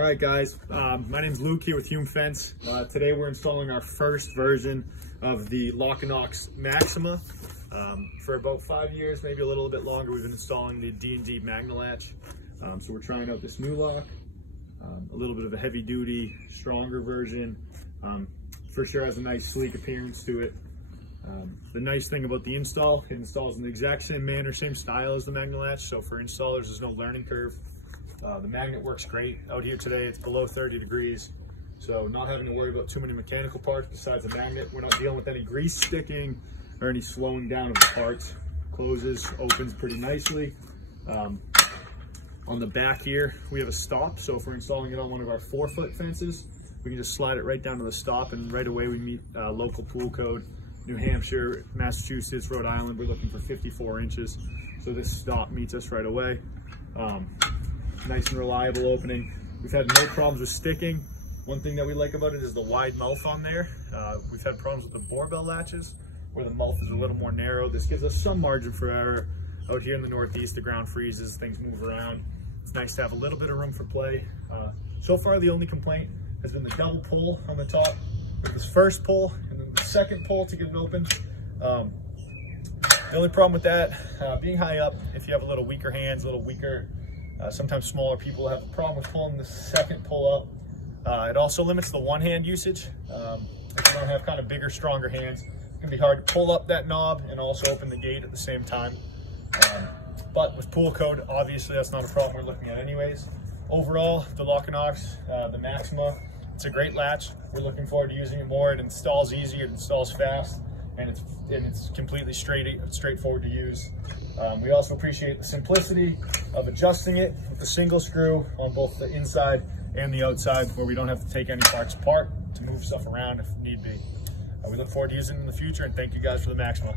All right, guys, my name's Luke here with Hume Fence. Today we're installing our first version of the Lock & Knox Maxima. For about 5 years, maybe a little bit longer, we've been installing the D&D Magna latch. So we're trying out this new lock, a little bit of a heavy duty, stronger version. For sure has a nice sleek appearance to it. The nice thing about the install, it installs in the exact same manner, same style as the Magna latch. So for installers, there's no learning curve. The magnet works great. Out here today, it's below 30 degrees. So not having to worry about too many mechanical parts besides the magnet. We're not dealing with any grease sticking or any slowing down of the parts. Closes, opens pretty nicely. On the back here, we have a stop. So if we're installing it on one of our 4-foot fences, we can just slide it right down to the stop, and right away we meet local pool code. New Hampshire, Massachusetts, Rhode Island, we're looking for 54 inches. So this stop meets us right away. Nice and reliable opening. We've had no problems with sticking. One thing that we like about it is the wide mouth on there. We've had problems with the barbell latches where the mouth is a little more narrow. This gives us some margin for error. Out here in the Northeast, the ground freezes, things move around. It's nice to have a little bit of room for play. So far, the only complaint has been the double pull on the top. With this first pull and then the second pull to get it open. The only problem with that, being high up, if you have a little weaker hands, a little weaker, sometimes smaller people have a problem with pulling the second pull up. It also limits the one-hand usage. If you don't have kind of bigger, stronger hands, it can be hard to pull up that knob and also open the gate at the same time. But with pool code, obviously that's not a problem we're looking at anyways. Overall, the Lock & Knox, the Maxima, it's a great latch. We're looking forward to using it more. It installs easy, it installs fast, and it's completely straightforward to use. We also appreciate the simplicity of adjusting it with the single screw on both the inside and the outside, where we don't have to take any parts apart to move stuff around if need be. We look forward to using it in the future, and thank you guys for the Maxima.